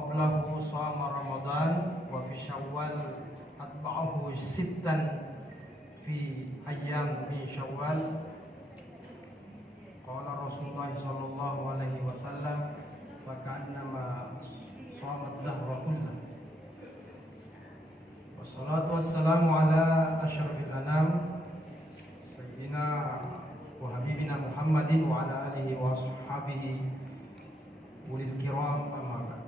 qablahu shama Ramadan wa fi Syawal atba'ahu sittan fi ayyam min Syawal. Qala Rasulullah sallallahu alaihi wasallam fa ka'annama shamat dahra kullah. Wassalatu wassalamu ala asyrafil anam sayyidina wa habibina Muhammadin wa ala alihi wa sahbihi ulil kiram, amma ba'd.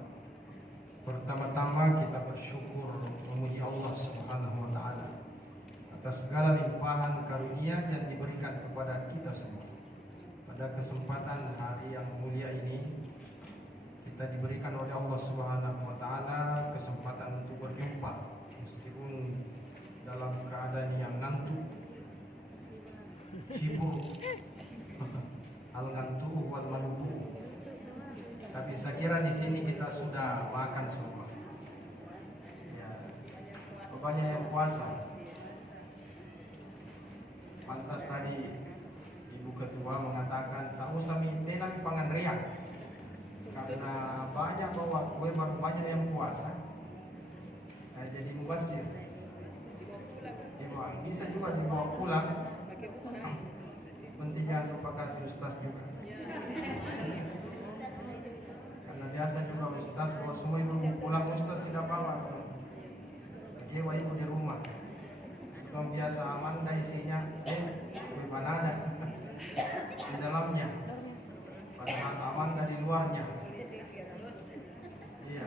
Pertama-tama kita bersyukur memuji Allah Subhanahu wa taala atas segala limpahan karunia yang diberikan kepada kita semua. Pada kesempatan hari yang mulia ini kita diberikan oleh Allah Subhanahu wa taala kesempatan untuk berjumpa meskipun dalam keadaan yang ngantuk, sibuk, al ngantuk wal malubu. Tapi saya kira di sini kita sudah makan semua. Ya, pokoknya yang puasa. Pantas tadi Ibu Ketua mengatakan tak usah minta pangan riak karena banyak bawa kue, baru banyak yang puasa. Nah, jadi mubasir. Bisa juga dibawa pulang. Pentingnya lupa kasih ustaz juga. Karena biasa juga ustaz kalau semua ibu pulang ustaz tidak bawa. Kecewa ibu di rumah. Kalau biasa aman dah isinya, kue banana di dalamnya. Padahal aman dari luarnya. Iya.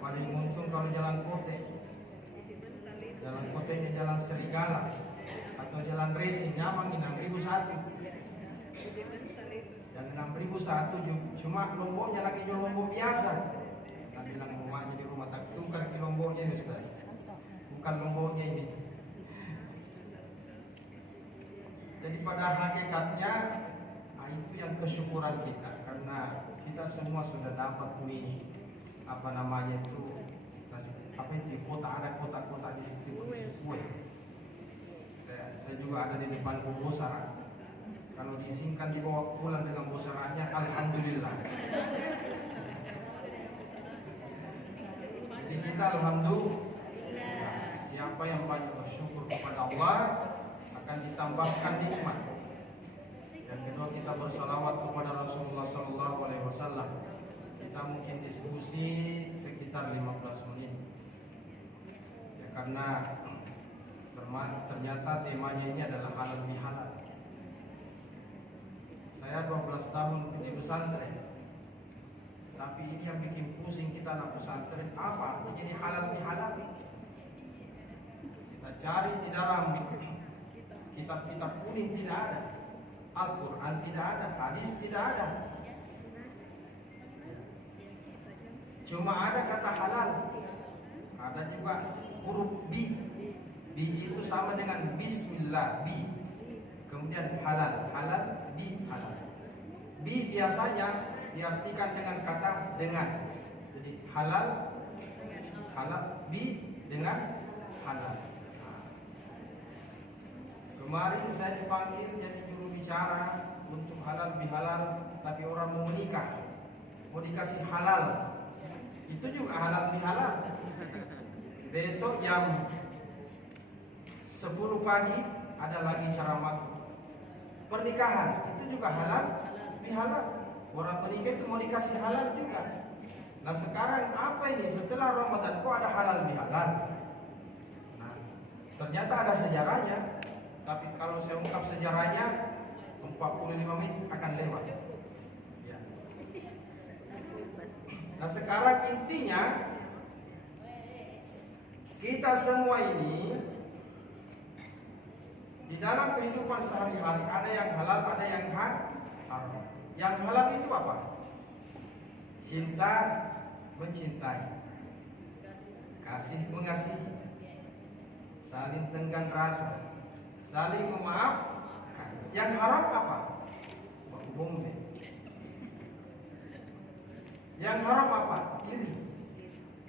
Paling untung kalau jalan kote. Jalan kotenya jalan serigala atau jalan racing nyaman 6.001. Yang 6.001 cuma lomboknya lagi jual lombok biasa. Nah, bilang rumahnya di rumah tak tukar di lomboknya ini Ustaz. Bukan lomboknya ini. Jadi pada hakikatnya itu yang kesyukuran kita karena kita semua sudah dapat mie di kota, ada kota-kota di situ kue. Saya juga ada di depan Bosara. Kalau diizinkan dibawa pulang dengan bosarannya, alhamdulillah. Jadi kita alhamdulillah. Siapa yang banyak bersyukur kepada Allah akan ditambahkan nikmat. Dan kedua kita bersalawat kepada Rasulullah sallallahu alaihi wasallam. Kita mungkin diskusi sekitar 15 menit. Ya, karena ternyata temanya ini adalah halal bihalal. Saya 12 tahun di pesantren. Tapi ini yang bikin pusing kita anak pesantren. Apa artinya jadi halal bihalal? Kita cari di dalam kitab-kitab kuning tidak ada, Al-Quran tidak ada, hadis tidak ada. Cuma ada kata halal. Ada juga huruf bi. Bi itu sama dengan bismillah, bi. Kemudian halal, halal, bi, halal. Bi biasanya diartikan dengan kata dengan. Jadi halal, halal, bi dengan halal. Kemarin saya dipanggil jadi juru bicara untuk halal bihalal, tapi orang mau menikah, mau dikasih halal, itu juga halal bihalal. Besok jam 10 pagi ada lagi ceramah pernikahan, itu juga halal bihalal. Orang menikah itu mau dikasih halal juga. Nah sekarang apa ini setelah Ramadan kok ada halal bihalal? Nah, ternyata ada sejarahnya. Tapi kalau saya ungkap sejarahnya 45 menit akan lewat. Ya. Nah sekarang intinya kita semua ini di dalam kehidupan sehari-hari ada yang halal, ada yang haram. Yang halal itu apa? Cinta, mencintai, kasih mengasihi, saling tenggang rasa, saling memaafkan. Yang haram apa? Bombe. Yang haram apa? Iri.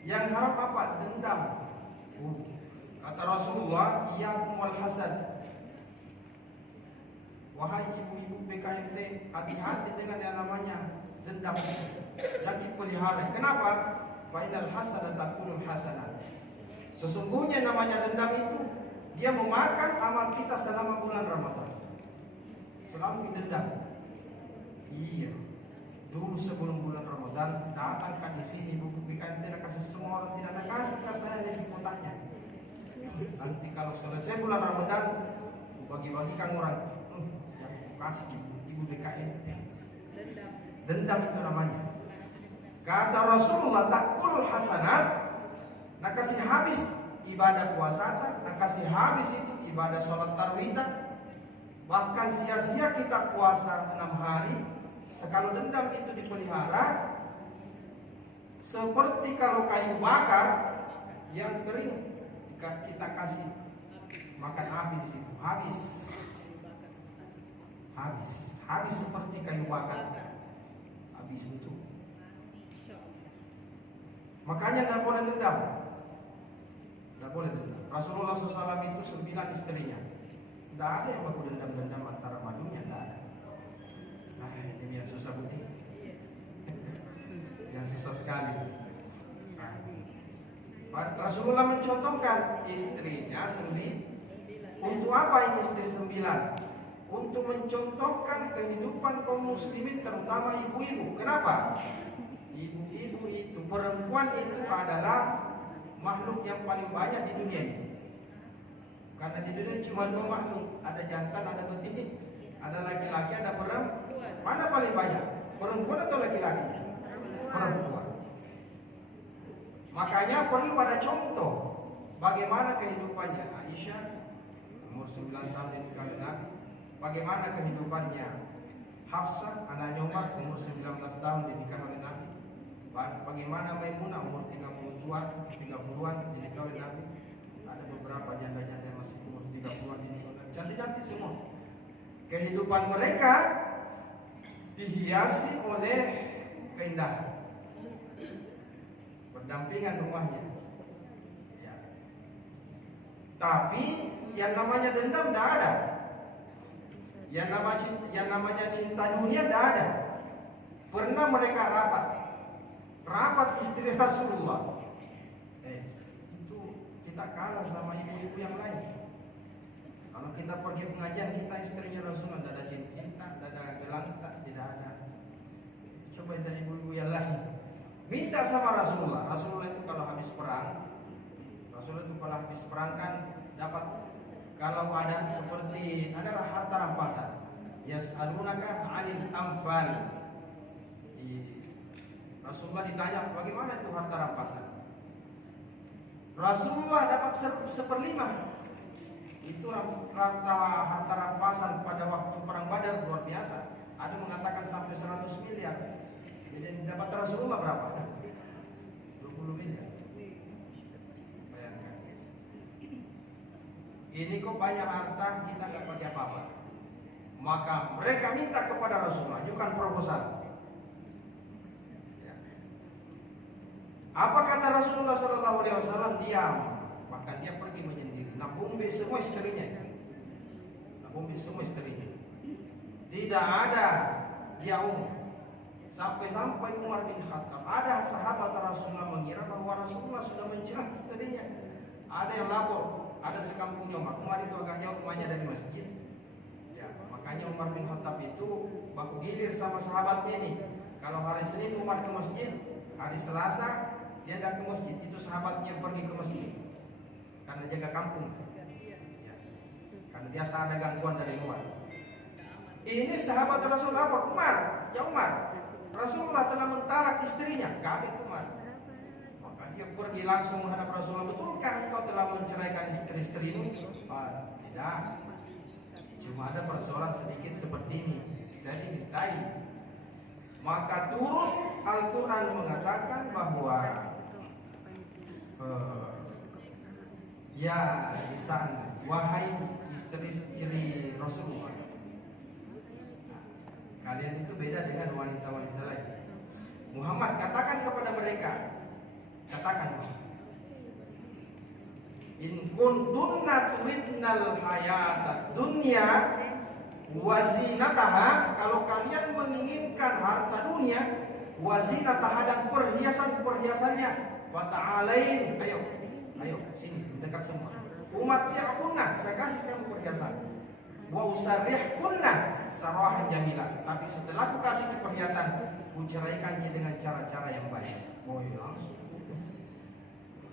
Yang haram apa? Dendam. Kata Rasulullah, iyyakum wal hasad. Wahai ibu-ibu PKMT, hati-hati dengan yang namanya dendam dan dipelihara. Kenapa? Fa innal hasanata takunul hasanat. Sesungguhnya namanya dendam itu dia memakan amal kita selama bulan Ramadan. Selalu dendam. Iya. Dulu sebelum bulan Ramadan datangkan di sini buku PKN tidak kasih semua orang, tidak kasih ke saya di kotaknya. Nanti kalau selesai bulan Ramadan bagi-bagikan orang yang kasih ibu BKN. Dendam itu namanya. Kata Rasulullah takul hasanat, nak kasih habis ibadah puasa, nak kasih habis itu ibadah sholat tarawih, bahkan sia-sia kita puasa 6 hari. Kalau dendam itu dipelihara, seperti kalau kayu bakar yang kering, kita kasih makan api di situ, habis seperti kayu bakar, habis itu. Makanya tidak boleh dendam, Rasulullah SAW itu 9 istrinya, tidak ada yang baku dendam antara madunya, tidak ada. Nah, ini yang susah budi, yang susah sekali. Rasulullah mencontohkan istrinya 9. Untuk apa ini istri 9? Untuk mencontohkan kehidupan kaum muslimin, terutama ibu-ibu. Kenapa? Ibu-ibu itu, perempuan itu adalah makhluk yang paling banyak di dunia ini. Karena di dunia cuma 2 makhluk, ada jantan, ada betina. Ada laki-laki, ada perempuan. Mana paling banyak? Perempuan atau laki-laki? Perempuan. Makanya perlu ada contoh bagaimana kehidupannya Aisyah umur 9 tahun dinikahkan Nabi, bagaimana kehidupannya Hafsah anaknya Umar umur 19 tahun dinikah oleh Nabi, bagaimana Maimunah umur 30-an dinikah oleh Nabi. Ada beberapa janda-janda yang masih umur 30-an dinikah oleh Nabi, cantik-cantik semua. Kehidupan mereka dihiasi oleh keindahan, berdampingan rumahnya. Ya. Tapi yang namanya dendam tidak ada. Yang namanya cinta dunia tidak ada. Pernah mereka rapat istri Rasulullah. Itu kita kalah sama ibu-ibu yang lain. Kalau kita pergi pengajian, kita istrinya Rasulullah, tidak ada cinta, tidak ada gelanta, tidak ada. Coba dari ibu-ibu yang lain minta sama Rasulullah. Rasulullah itu kalau habis perang, kan dapat, kalau ada seperti ada harta rampasan, yas'alunaka 'anil anfal. Rasulullah ditanya bagaimana itu harta rampasan. Rasulullah dapat 1/5. Itu harta rampasan pada waktu perang Badar luar biasa. Ada mengatakan sampai 100 miliar. Jadi dapat Rasulullah berapa? 20 miliar. Bayangkan. Ini kok banyak harta, kita nggak pakai apa-apa. Maka mereka minta kepada Rasulullah, ajukan proposal. Ya. Apa kata Rasulullah SAW? Diam. Maka dia pergi menyendiri. Nabumbe semua istrinya. Tidak ada dia sampai Umar bin Khattab. Ada sahabat Rasulullah mengira bahwa Rasulullah sudah mencerah istrinya. Ada yang lapor, ada sekampungnya Umar itu agak jauh rumahnya dari masjid. Ya, makanya Umar bin Khattab itu baku gilir sama sahabatnya ini. Kalau hari Senin Umar ke masjid, hari Selasa dia tidak ke masjid. Itu sahabatnya pergi ke masjid karena jaga kampung. Ya, karena biasa ada gangguan dari luar. Ini sahabat Rasul lapor, Umar, Rasulullah telah mentalak istrinya. Kaget Umar. Maka dia pergi langsung menghadap Rasulullah. Betulkah engkau telah menceraikan istri-istrimu? Tidak. Cuma ada persoalan sedikit seperti ini. Saya dimintai. Maka turun Al-Quran mengatakan bahwa ya lisan, wahai istri-istri Rasulullah, kalian itu beda dengan wanita-wanita lain. Muhammad katakan kepada mereka, in kuntunna turidnal hayata dunya Wazinataha, kalau kalian menginginkan harta dunia, wazinataha dan perhiasan-perhiasannya, fata'alain, ayo sini dekat semua. Umatti'kunna, saya kasih kamu perhiasan. Wa usarrihkunna sarahan jamila. Tapi setelah aku kasih perhiasan, ku ceraikannya dengan cara-cara yang baik. Oh iya, langsung.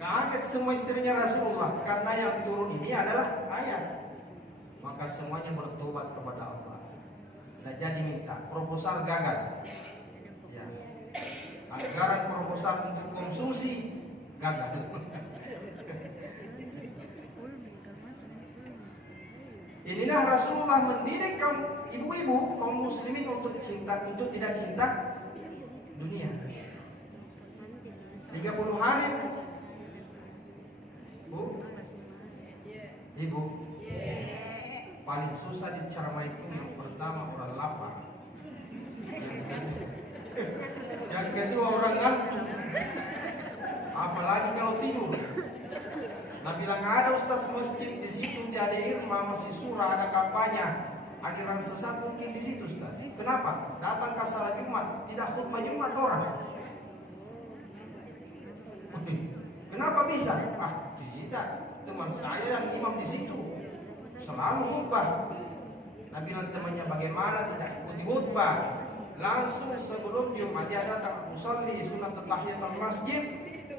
Kaget semua istrinya Rasulullah karena yang turun ini adalah ayat. Maka semuanya bertobat kepada Allah. Dan jadi minta proposal gagal. Ya. Anggaran proposal untuk konsumsi gagal. Inilah Rasulullah mendidik kaum ibu-ibu, kaum muslimin untuk tidak cinta dunia. 30 hari, Bu, Ibu, paling susah dicermai itu yang pertama orang lapar, yang kedua orang ngantuk, apalagi kalau tidur. Nah bilang ada ustaz masjid di situ di ada Irma masih surah ada kampanye aliran sesat mungkin di situ ustaz. Kenapa? Datang ke salat Jumat tidak khutbah Jumat orang. Kenapa bisa? Ah tidak, teman saya yang imam di situ selalu khutbah. Nah bilang temannya bagaimana tidak ikuti khutbah. Langsung sebelum Jumat dia datang usolli sunat tahiyatul masjid.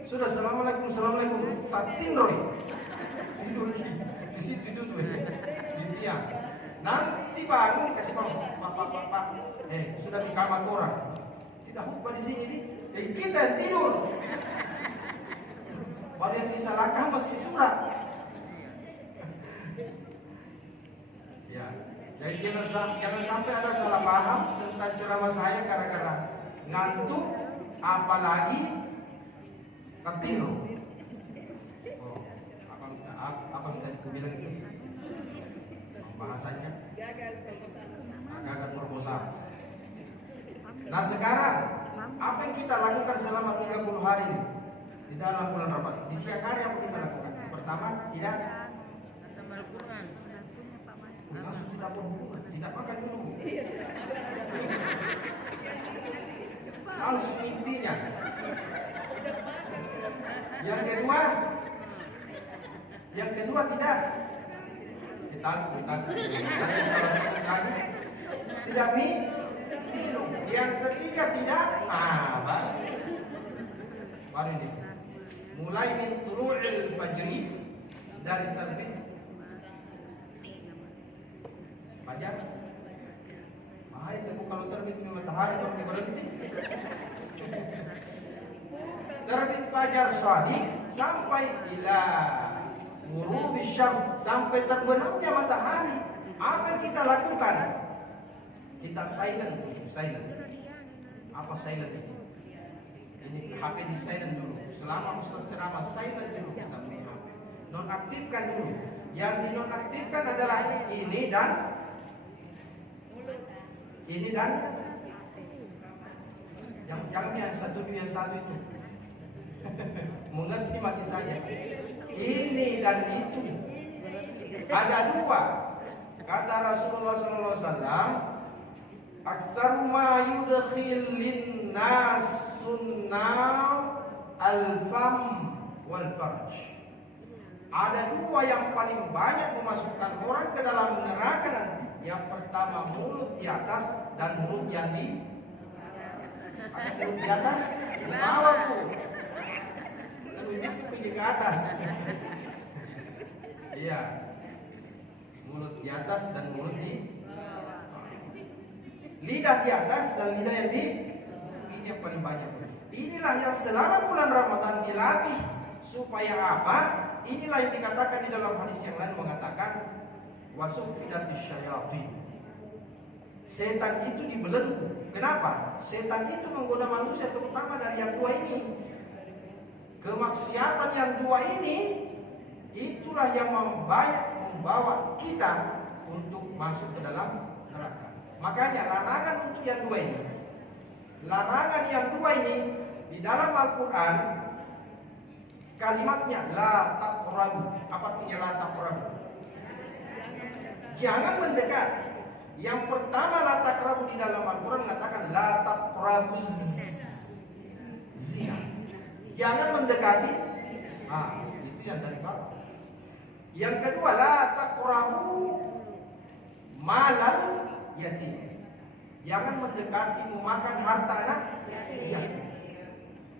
Sudah assalamualaikum tak tidur di situ dulu di tiang. Nanti bangun kasih pak sudah di kamar orang tidak khutbah di sini kita yang tidur. Kalau yang disalahkan masih surat. Ya, jadi jangan sampai ada salah paham tentang ceramah saya gara-gara ngantuk, apalagi tertidur. Oh, apa tadi aku bilang itu? Bahasanya gagal proposal. Nah sekarang apa yang kita lakukan selama 30 hari ini di dalam bulan Ramadan? Di siang hari apa kita lakukan? Pertama tidak langsung tidak berhubungan, tidak makan dulu. Langsung intinya. Yang kedua tidak. Tidak minum. Yang ketiga tidak. Baru ini. Mulai min tulu'il fajri dari terbit fajar. Itu kalau terbit matahari kalau berhenti. Terbit fajar shadiq sampai ila ghurubis syams, sampai terbenamnya matahari. Apa yang kita lakukan? Kita silent. Apa silent itu? Ini HP di silent dulu. Selama ustaz ceramah silent dulu kita punya HP. Nonaktifkan dulu. Yang dinonaktifkan adalah ini dan jangan yang satu itu. Mengerti mati saja. Ini dan itu. Ada dua. Kata Rasulullah SAW, "Aktsaru ma yudkhilin nas sunnah al-fam wal farj." Ada dua yang paling banyak memasukkan orang ke dalam neraka nanti. Yang pertama mulut di atas dan mulut yang di atas di bawah tuh. Pergi ke atas. Iya. Mulut di atas dan mulut di lidah di atas dan lidah yang di ini yang paling banyak. Inilah yang selama bulan Ramadan dilatih supaya apa? Inilah yang dikatakan di dalam hadis yang lain mengatakan wasuffidatis syayatin. Setan itu dibelenggu. Kenapa? Setan itu menggoda manusia terutama dari yang dua ini. Kemaksiatan yang dua ini itulah yang membawa kita untuk masuk ke dalam neraka. Makanya larangan untuk yang dua ini. Larangan yang dua ini di dalam Al-Quran kalimatnya la taqrabu. Apa artinya la taqrabu? Jangan mendekat. Yang pertama la taqrabu di dalam Al-Quran mengatakan la taqrabuz zina. Jangan mendekati. Itu yang dari bawah. Yang kedua la taqrabu malal yatim. Jangan mendekati memakan harta anak yatim.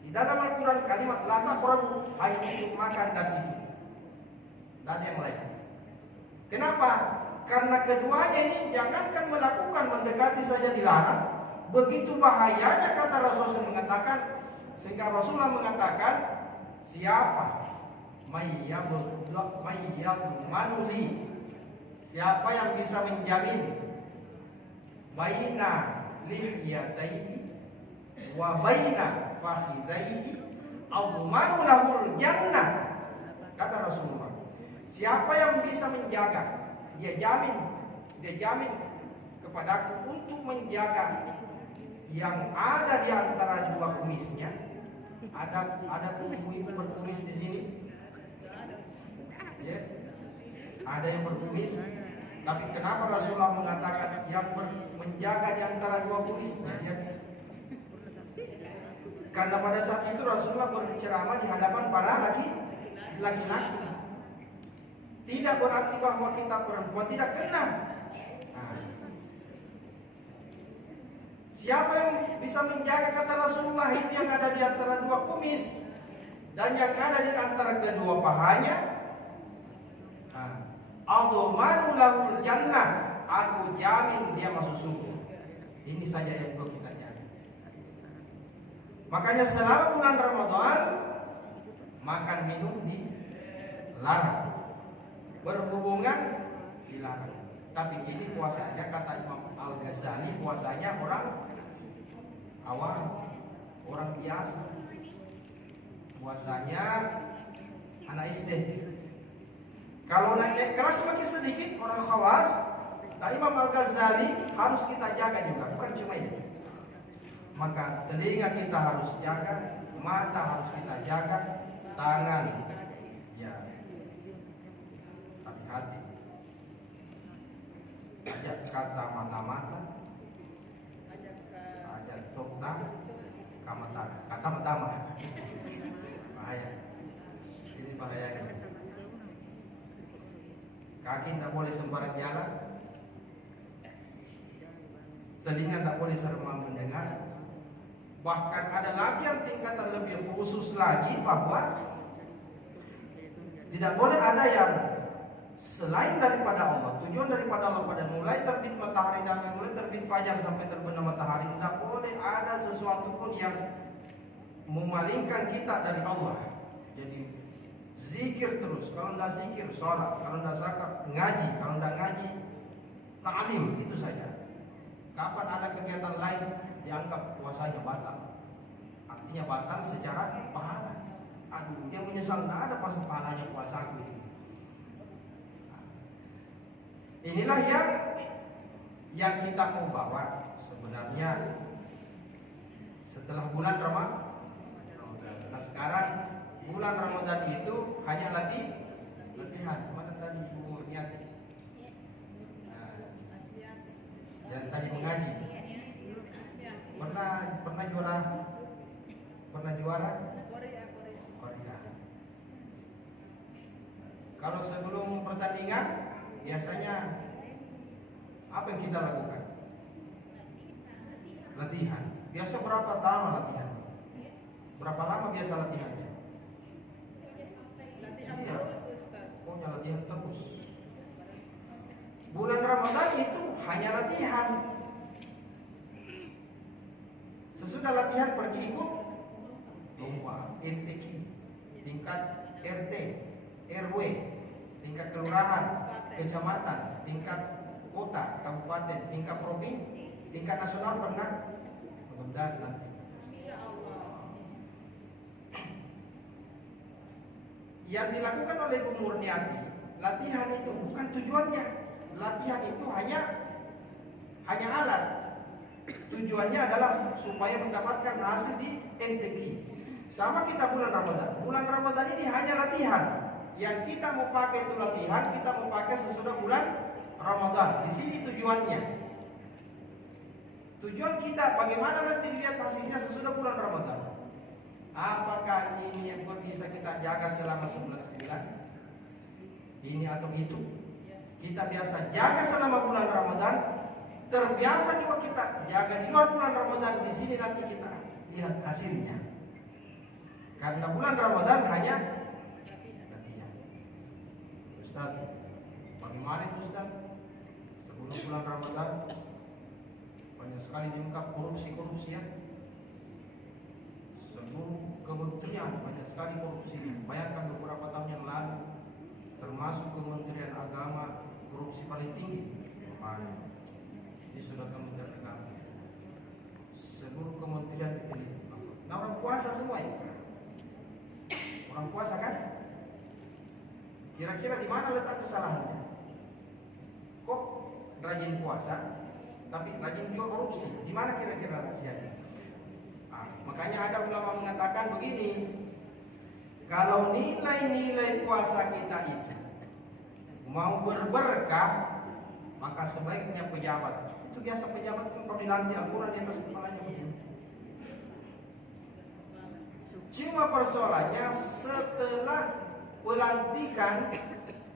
Di dalam Al-Quran kalimat la taqrabu hanya untuk makan dan itu. Dan ada yang lain. Kenapa? Karena keduanya ini jangankan melakukan, mendekati saja dilarang. Begitu bahayanya kata Rasulullah mengatakan, sehingga Rasulullah mengatakan, siapa mayyadmanuli, siapa yang bisa menjamin baina lihyataihi wa baina fakhidaihi admanu lahul jannah. Kata Rasulullah, siapa yang bisa menjaga, dia jamin kepadaku untuk menjaga yang ada di antara dua kumisnya. Ada ibu berkumis di sini, ya. Ada yang berkumis. Tapi kenapa Rasulullah mengatakan yang menjaga di antara dua kumisnya? Ya? Karena pada saat itu Rasulullah berceramah di hadapan para laki-laki. Tidak berarti bahwa kita perempuan tidak kena. Siapa yang bisa menjaga, kata Rasulullah, itu yang ada di antara dua kumis dan yang ada di antara kedua pahanya. Admanu lahul jannah, aku jamin dia masuk surga. Ini saja yang perlu kita jaga. Makanya selama bulan Ramadan makan minum dilarang, berhubungan dilarang. Tapi ini puasanya kata Imam Al-Ghazali, puasanya orang awam, orang biasa. Puasanya anak SD. Kalau naik kelas semakin sedikit orang khawas. Nah, Imam Al-Ghazali harus kita jaga juga, bukan cuma ini. Maka telinga kita harus jaga, mata harus kita jaga, tangan, ya, hati-hati. Ajak kata mata-mata, ajak tokta, kata mata-mata. Bahaya. Ini bahaya. Kaki tidak boleh sembarang jalan, telinga tidak boleh sembarang mendengar. Bahkan ada lagi yang tingkatan lebih khusus lagi, bahwa tidak boleh ada yang selain daripada Allah. Tujuan daripada Allah pada mulai terbit matahari dan mulai terbit fajar sampai terbenam matahari, tidak boleh ada sesuatu pun yang memalingkan kita dari Allah. Jadi zikir terus, kalau tidak zikir sholat, kalau tidak zakat ngaji, kalau tidak ngaji ta'lim, itu saja. Kapan ada kegiatan lain dianggap puasanya batal. Artinya batal secara pahala. Aduh, dia menyesal tidak ada pas pahalanya puasaku ini. Inilah yang kita mau bawa sebenarnya setelah bulan Ramadan. Nah, sekarang bulan Ramadan itu hanya latihan. Mana tadi Ibu Murniati? Yang tadi mengaji. Pernah juara? Korea. Kalau sebelum pertandingan biasanya apa yang kita lakukan? Latihan. Biasa berapa lama latihan? Berapa lama biasa latihannya? Iya. Pokoknya latihan terus. Bulan Ramadan itu hanya latihan. Sesudah latihan pergi ikut lomba MTQ, tingkat RT, RW, tingkat kelurahan, kecamatan, tingkat kota, kabupaten, tingkat provinsi, tingkat nasional pernah. Mudah-mudahan nanti. Yang dilakukan oleh Bu Murniati, latihan itu bukan tujuannya. Latihan itu hanya alat. Tujuannya adalah supaya mendapatkan hasil di MTQ. Sama kita bulan Ramadan. Bulan Ramadan ini hanya latihan. Yang kita mau pakai itu latihan, kita mau pakai sesudah bulan Ramadan. Di sini tujuannya. Tujuan kita bagaimana nanti dilihat hasilnya sesudah bulan Ramadan. Apakah ini yang bisa kita jaga selama 11 bulan? Ini atau itu? Kita biasa jaga selama bulan Ramadan, terbiasa juga kita jaga di luar bulan Ramadan. Di sini nanti kita lihat hasilnya. Karena bulan Ramadan hanya latihan. Ustaz, bagaimana itu Ustaz? Sebelum bulan Ramadan banyak sekali diungkap korupsi ya. Seluruh kementerian banyak sekali korupsi. Bayangkan beberapa tahun yang lalu, termasuk Kementerian Agama, korupsi paling tinggi kemarin. Ini sudah Kementerian Agama. Seluruh kementerian itu. Nah, orang puasa semua ya. Orang puasa kan? Kira-kira di mana letak kesalahannya? Kok rajin puasa, tapi rajin juga korupsi? Di mana kira-kira rahasianya? Makanya ada ulama mengatakan begini, kalau nilai-nilai puasa kita itu mau berberkah, maka sebaiknya pejabat. Itu biasa pejabat kan kalau dilantik Al-Quran di atas kepalanya begini. Cuma persoalannya setelah pelantikan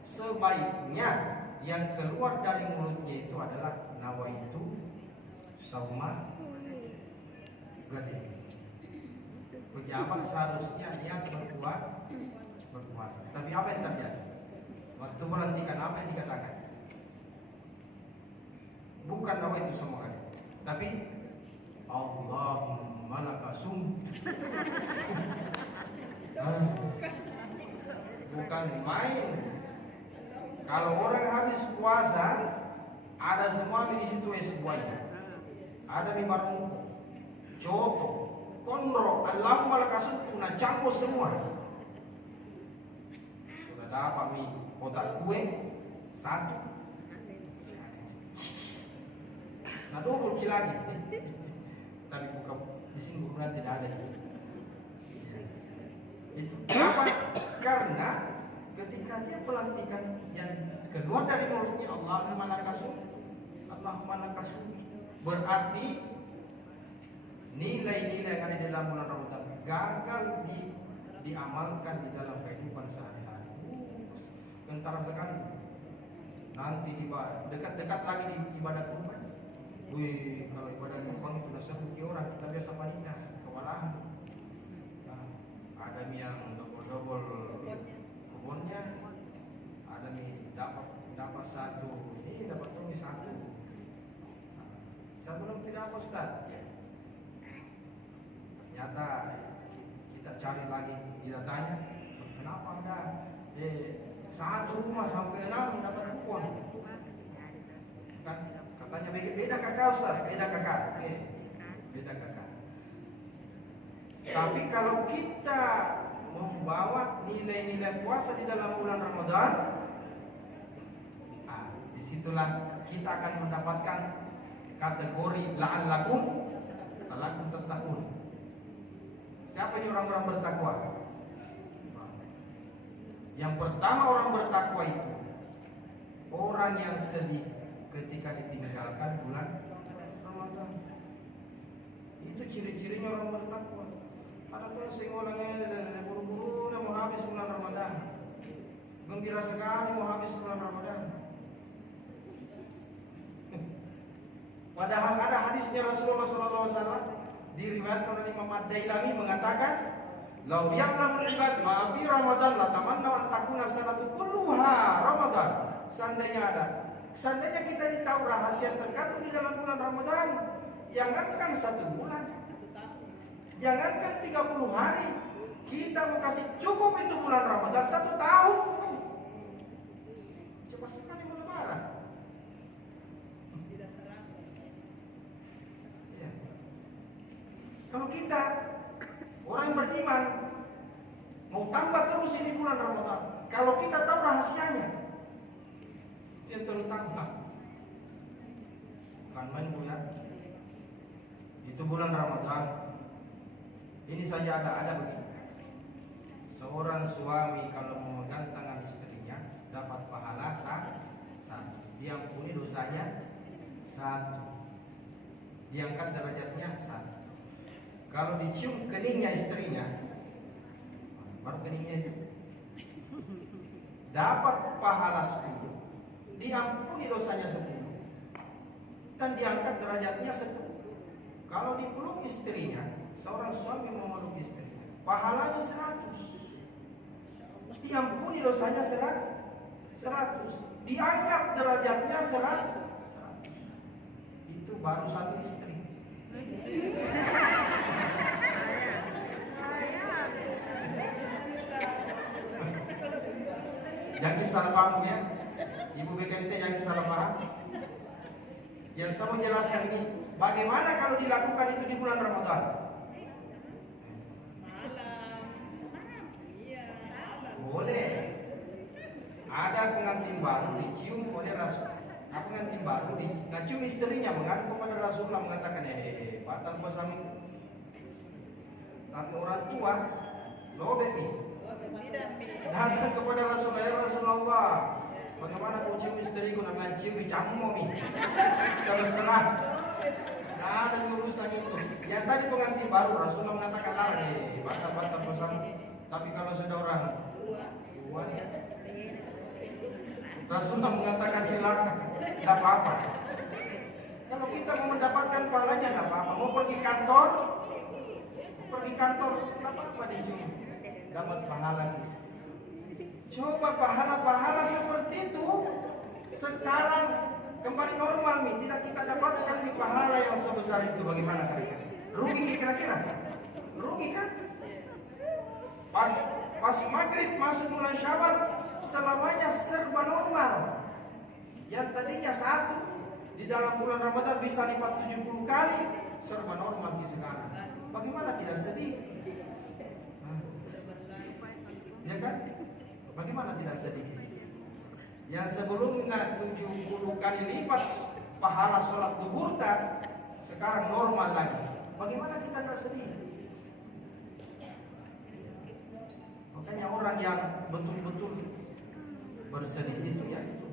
sebaiknya yang keluar dari mulutnya itu adalah nawaitu sauma gadi. Pejabat seharusnya dia berpuasa. Tapi apa yang terjadi? Waktu pelantikan apa yang dikatakan? Bukan nawaitu sauma gadi, tapi Allahumma lakasum. Bukan main. Kalau orang habis puasa, ada semua di situ semuanya. Ada di barung, coto, kondro, Allahumma lakasum, puna campur semua. Sudah dapat mie kotak kue satu. Nah, double lagi. Tapi bukan di sini bukan tidak ada. Itu kenapa? Karena ketika dia pelantikan yang keluar dari mulutnya Allahumma lakasum, berarti nilai-nilai yang ada di dalam bulan Ramadan gagal diamalkan di dalam kehidupan sehari-hari. Kentara sekali. Nanti dekat-dekat lagi di ibadah kurban. Wih, kalau ibadah kurban sudah sebuti orang, kita biasa panitia kewalahan. Nah, ada yang double kebunnya, ada nih dapat satu, ini dapat tuh satu. Saya belum tidak apa Ustaz. Ternyata kita cari lagi di datanya, kenapa enggak? Satu rumah sampai 6 dapat kupon. Kan? Katanya beda kakak Ustaz, beda kakak. Oke. Beda kakak. Tapi kalau kita membawa nilai-nilai puasa di dalam bulan Ramadan, disitulah kita akan mendapatkan kategori la'allakum tattaqun. Siapa ini orang-orang bertakwa? Yang pertama orang bertakwa itu orang yang sedih ketika ditinggalkan bulan Ramadan. Itu ciri-cirinya orang bertakwa. Ada tuh singolangnya buru-buru mau habis bulan Ramadan. Gembira sekali mau habis bulan Ramadan. Padahal ada hadisnya Rasulullah SAW diriwayatkan oleh Imam Ad-Dailami mengatakan, "Lau ya'lamul ibad ma fi Ramadan la tamannaw an takuna sanatu kulluha Ramadan." Seandainya kita ditahu rahasia terkandung di dalam bulan Ramadan, jangankan 1 bulan, jangankan 30 hari, kita mau kasih cukup itu bulan Ramadan 1 tahun. Cepat sekali lebaran. Ya. Kalau kita orang yang beriman mau tambah terus ini bulan Ramadan, kalau kita tahu rahasianya, centang tambah. Bukan main Bu ya. Itu bulan Ramadan. Ini saja ada begini. Seorang suami kalau memegang tangan istrinya dapat pahala 1, diampuni dosanya 1. diangkat derajatnya 1. Kalau dicium keningnya istrinya, baru keningnya itu dapat pahala 10, diampuni dosanya 10, dan diangkat derajatnya 10. Kalau dipeluk istrinya, seorang suami memeluk istrinya, pahalanya 100, diampuni dosanya 100, diangkat derajatnya 100. Itu baru satu istri. Jangan salah paham ya, Ibu BKMT, jangan salah paham. Yang saya mau jelaskan ini, bagaimana kalau dilakukan itu di bulan Ramadan? Boleh. Ada pengantin baru dicium oleh Rasul. Pengantin baru dicium istrinya, mengadu kepada Rasulullah, mengatakan, batal puasa minggu. Tapi orang tua lobek nih, datang kepada Rasulullah, ya Rasulullah, bagaimana kau cium istriku? Namanya cium dicamuk nih. Terserah. Nah, ada urusan itu. Yang tadi pengantin baru, Rasulullah mengatakan larang, batal puasa minggu. Tapi kalau sudah orang tua, Rasulullah mengatakan silakan, tidak apa-apa. Kalau kita mau mendapatkan pahalanya, tidak apa-apa. Mau pergi kantor, tidak apa-apa dicium, dapat pahala. Coba pahala-pahala seperti itu sekarang kembali normal nih, tidak kita dapatkan di pahala yang sebesar itu. Bagaimana kira-kira? Rugi kira-kira? Rugi kan? Pas maghrib masuk bulan Syawal, selamanya serba normal. Yang tadinya 1 di dalam bulan Ramadan bisa lipat 70 kali, serba normal di sekarang. Bagaimana tidak sedih? Ya kan? Bagaimana tidak sedih? Yang sebelumnya 70 kali lipat pahala sholat duhur, sekarang normal lagi. Bagaimana kita tidak sedih? Makanya orang yang betul-betul bersedih itu ya itu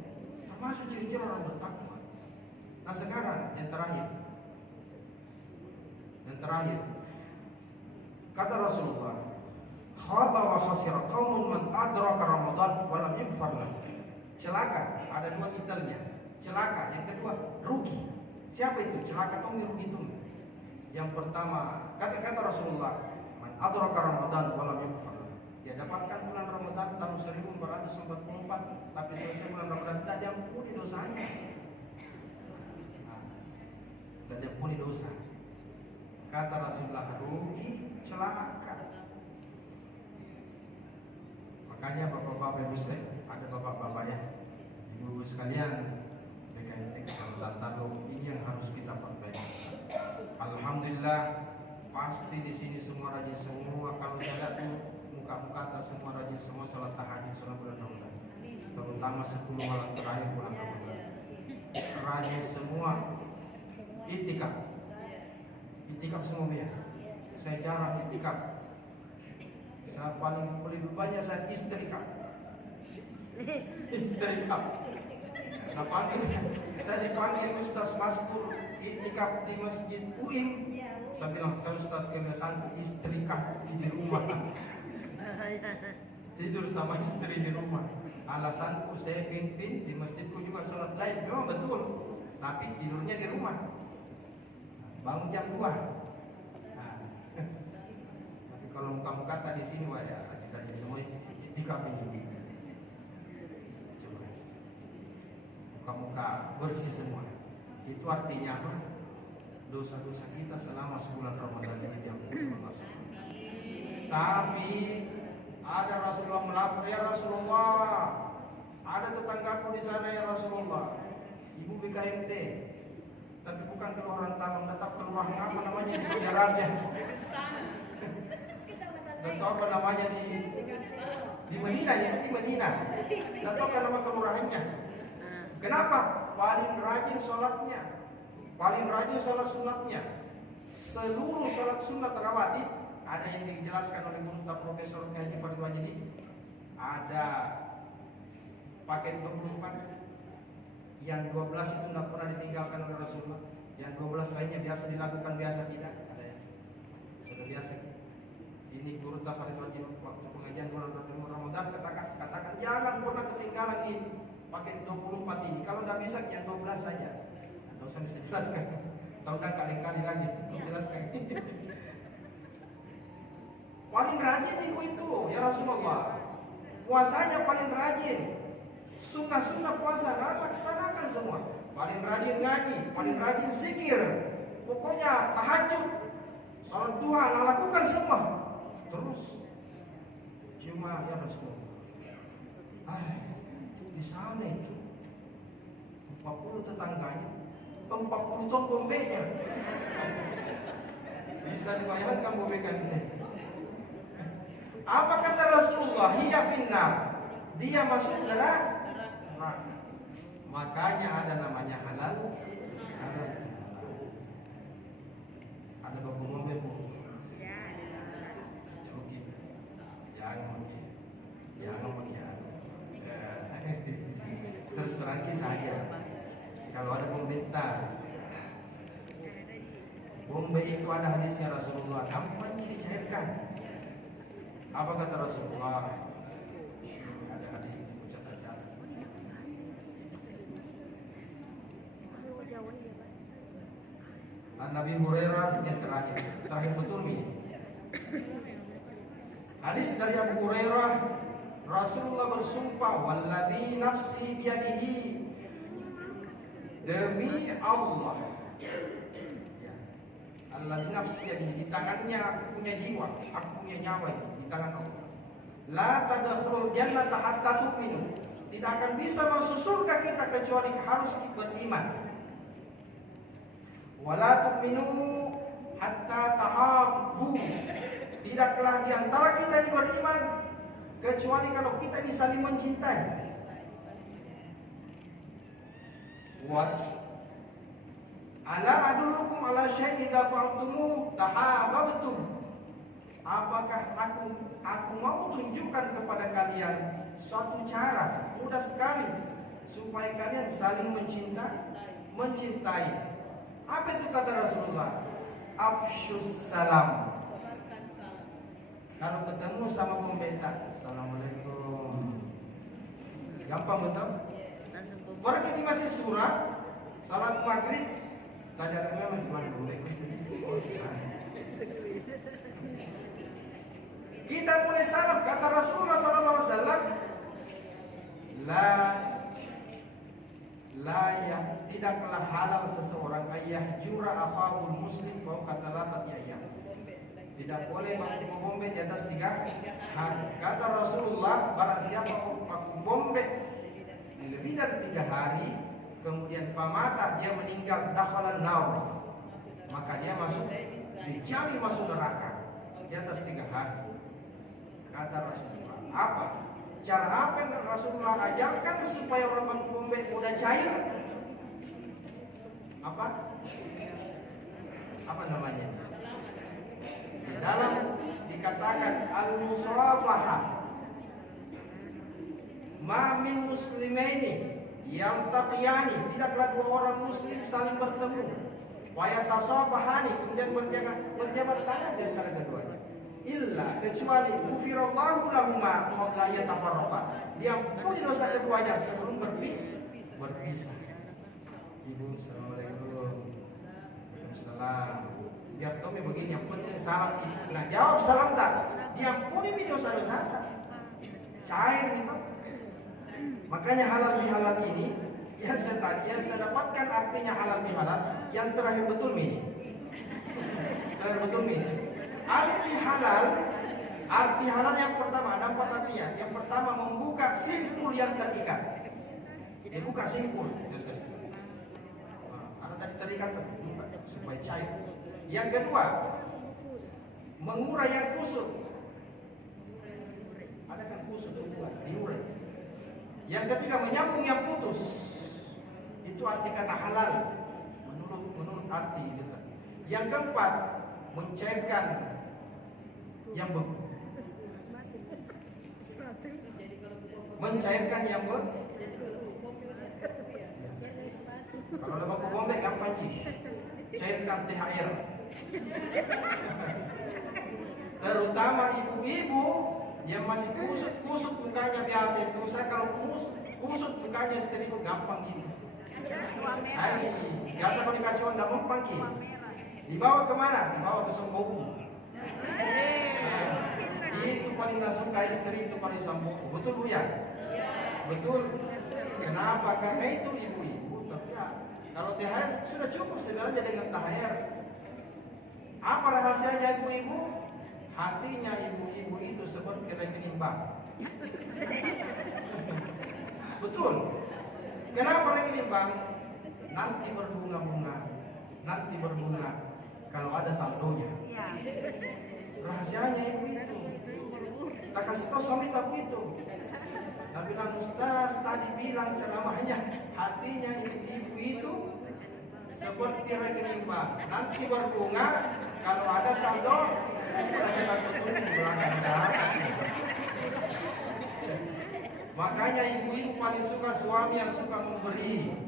termasuk ciri-ciri orang bertakwa. Nah sekarang yang terakhir kata Rasulullah, khaba wa khasira qaumun man adraka Ramadan wa lam yughfar lahu. Celaka, ada 2 titelnya. Celaka, yang kedua rugi. Siapa itu? Celaka atau rugi itu? Yang pertama, kata Rasulullah, man adraka Ramadan wa lam yughfar. Dia dapatkan bulan Ramadan tahun 1444, tapi selesai bulan Ramadan tidak diampuni dosanya. Tidak diampuni dosa. Kata Rasulullah, rugi, celaka. Makanya bapak-bapak ibu saya, ada bapak-bapaknya, ibu-ibu sekalian, BKMT kalau ini yang harus kita perbaiki. Alhamdulillah, pasti di sini semua rajin semua. Kalau saya lihat muka-muka atas semua rajin semua salat tahajud salat bulan Ramadan, terutama 10 malam terakhir bulan Ramadan. Rajin semua. Itikaf semua ya. Saya jarang itikaf. Saya paling banyak saya istrikaf. Nah, saya dipanggil Ustaz Maskur itikaf di Masjid UIM. Saya bilang, saya Ustaz kebiasaan istrikaf di rumah. Tidur sama istri di rumah. Alasanku saya pimpin di masjidku juga sholat lain. Memang betul, tapi tidurnya di rumah. Bangun jam 2. Nah, tapi kalau muka-muka tadi sini wah ya tadi semua itikaf ini. Coba. Muka-muka bersih semua. Itu artinya apa? Dosa-dosa kita selama sebulan Ramadan ini diampuni Allah. Tapi ada Rasulullah melapor, ya Rasulullah, ada tetanggaku di sana ya Rasulullah, ibu BKMT, tapi bukan keluaran Talon, tetap keluar apa namanya di Saudi Arabia. Dan tahu apa namanya di Medina ya, di Medina. Dan tahu kan nama kelurahannya. Kenapa? Paling rajin sholatnya, paling rajin sholat sunatnya. Seluruh sholat sunat rawatib, ada yang dijelaskan oleh Muntah Profesor Haji Farid Wajidi, ada paket 24 Yang 12 itu tidak pernah ditinggalkan oleh Rasulullah. Yang 12 lainnya biasa dilakukan, biasa tidak. Ada ya? Sudah biasa. Ini guru tafarid wajib waktu pengajian bulan Ramadan katakan jangan pernah ketinggalan ini. Pakai 24 ini. Kalau tidak bisa yang 12 saja. Atau saya bisa jelaskan. Tahu dah kali-kali lagi. Jelaskan. Paling rajin minggu itu ya Rasulullah. Puasanya paling rajin. Sunnah-sunnah puasa laksanakan semua. Paling rajin ngaji, paling rajin zikir. Pokoknya tahajud, salat duha, lakukan semua. Terus cuma ya Rasulullah. Di sana itu 40 tetangganya, 40 ton bombenya. Bisa dibayangkan bombekan ini. Apa kata Rasulullah? Hiya finnar. Dia masuk neraka. Makanya ada namanya halal. Ada bombe bu. Jangan terus terang saja. Kalau ada pembentar, bombe itu ada hadisnya Rasulullah. Gampang dicairkan. Apa kata Rasulullah? Ada hadis itu catat. Nabi Hurairah yang terakhir betul nih. Hadis dari Abu Hurairah, Rasulullah bersumpah, "Walladzi nafsi biyadihi." Demi Allah. Alladzi nafsi biyadihi, di tangannya aku punya jiwa, aku punya nyawa di tangan Allah. La tadkhulul jannata hatta tu'minu. Tidak akan bisa masuk surga kita kecuali harus beriman. Wala tu'minu hatta tahabbu. Tidaklah di antara kita yang beriman kecuali kalau kita ini saling mencintai. What? Ala adullukum ala syai'in idza fa'altumu tahabbtum. Apakah aku mau tunjukkan kepada kalian suatu cara mudah sekali supaya kalian saling mencintai. Apa itu kata Rasulullah? Afsyus salam. Kalau ketemu sama pembentak, assalamualaikum. Gampang betul? Pergi di masjid surah, salat maghrib, tadi ada memang gimana boleh? Kita mulai salam, kata Rasulullah SAW, tidaklah halal seseorang ayah jura akhahul muslim fauqa thalathati ayyam. Tidak boleh membombe di atas 3 hari. Kata Rasulullah, barang siapa membombe lebih dari 3 hari, kemudian famata dia meninggal dakhalan nar, maka dia dijamin masuk neraka di atas 3 hari. Kata Rasulullah, apa? Cara apa yang Rasulullah ajarkan supaya orang membombe mudah cair? Apa namanya? Di dalam dikatakan al-musafahah. Ma min muslimaini yang taqiyani, tidaklah 2 orang muslim saling bertemu. Wa yatasafahani, kemudian berjabat tangan di antara keduanya. Illa kecuali ghufirallahu lahuma qabla yatafarraqa. Diampuni dosa keduanya sebelum berpisah. Ibu, assalamualaikum. Waalaikumsalam. Biar Tommy begini, yang penting salam. Nah jawab salam tak, diampuni dosa-dosa tak. Cair gitu. Makanya halal bihalal ini yang saya dapatkan artinya halal bihalal yang terakhir betul ini. Arti halal yang pertama ada 4 artinya. Yang pertama membuka simpul yang terikat. Dibuka simpul. Ada tadi terikat supaya cair. Yang kedua mengurai yang kusut. Ada kan kusut diurai. Yang ketiga menyambung yang putus. Itu arti kata halal menurut arti itu. Yang keempat mencairkan yang beku. Kalau ada baku bombe gampang ji. Cairkan THR. Terutama ibu-ibu yang masih kusut mukanya biasa itu. Saya kalau kusut mukanya seperti itu gampang gitu. Biasa kalau dikasih uang tidak mempan gitu. Dibawa kemana? Dibawa ke Semboku. Itu paling langsung kayak istri itu paling Semboku. Betul Bu ya? Betul. Kenapa? Karena itu ibu-ibu. Tapi ya, kalau THR sudah cukup sebenarnya dengan THR. Apa rahasianya ibu-ibu? Hatinya ibu-ibu itu seperti rekening bank. Betul. Kenapa rekening bank? Nanti berbunga-bunga. Nanti berbunga kalau ada saldonya. Rahasianya ibu itu. Tak kasih tahu suami tahu itu. Tapi bilang Ustaz tadi bilang ceramahnya hatinya ibu-ibu itu seperti rekening bank. Nanti berbunga kalau ada saldo. Makanya ibu-ibu paling suka suami yang suka memberi.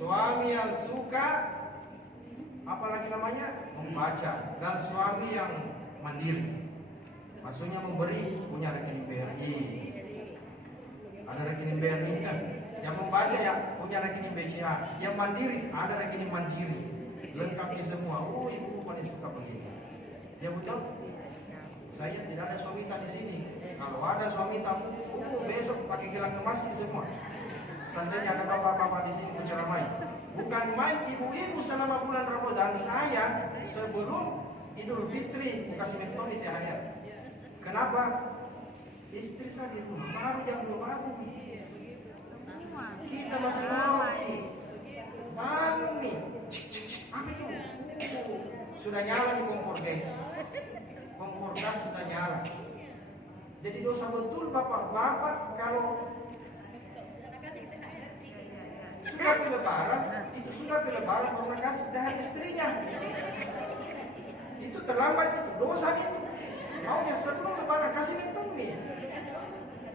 Suami yang suka apalagi namanya membaca, dan suami yang mandiri. Maksudnya memberi, punya rekening BRI. Ada rekening BRI kan? Yang membaca ya punya rekening BCA. Yang mandiri ada rekening mandiri. Lengkapnya semua. Oh, ibu paling suka begitu. Ya betul. Saya tidak ada suami di sini. Kalau ada suami tamu, besok pakai gelang emas semua. Seandainya ada bapak-bapak di sini berceramai. Bukan main ibu-ibu selama bulan Ramadan. Saya sebelum Idul Fitri kasih metode THR. Kenapa? Istri saya di rumah baru jam 2 bangun. Kita masih ngopi. Bangun nih. Apa itu? Sudah nyala di kompor gas. Kompor gas sudah nyala. Jadi dosa betul bapak-bapak kalau sudah lebaran, itu sudah lebaran karena kasih THR istrinya. Itu terlambat itu, dosa itu. Maunya sebelum lebaran kasih metode.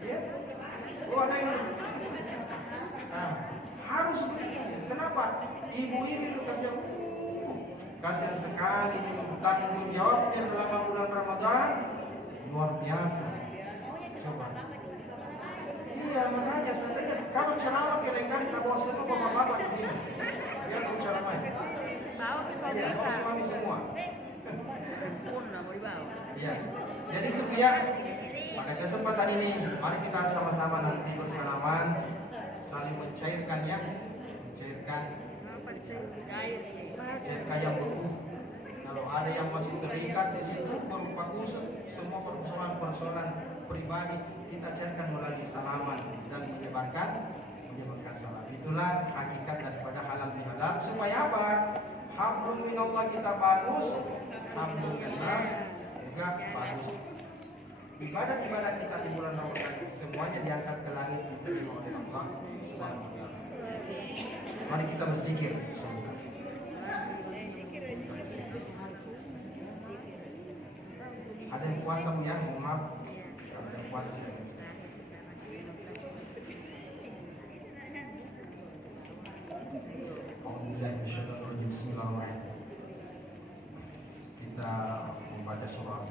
Ya. Oh ada yang harus begitu. Kenapa? Ibu-ibu itu kasihan sekali tanggung jawabnya selama bulan Ramadan luar biasa. Coba. Iya makanya sebenarnya kalau ceramah kali-kali tak bawa semua bapak-bapak di sini. Biar aku ceramah. Bawa ke suami semua. Iya. Jadi itu ya. Pada kesempatan ini mari kita sama-sama nanti bersalaman, saling mencairkan ya, mencairkan yang beku. Kalau ada yang masih terikat di situ berupa kusut, semua persoalan pribadi kita cairkan melalui salaman dan menyebarkan salam. Itulah hakikat daripada halal bihalal supaya apa? Hablum minallah kita bagus, hablum minnas juga bagus. Ibadah-ibadah kita di bulan Ramadan semuanya diangkat ke langit diterima oleh Allah Subhanahu wa taala. Mari kita berzikir semoga. Ada yang puasa ya, mohon maaf. Ada yang puasa saya. Bismillahirrahmanirrahim. Kita membaca surah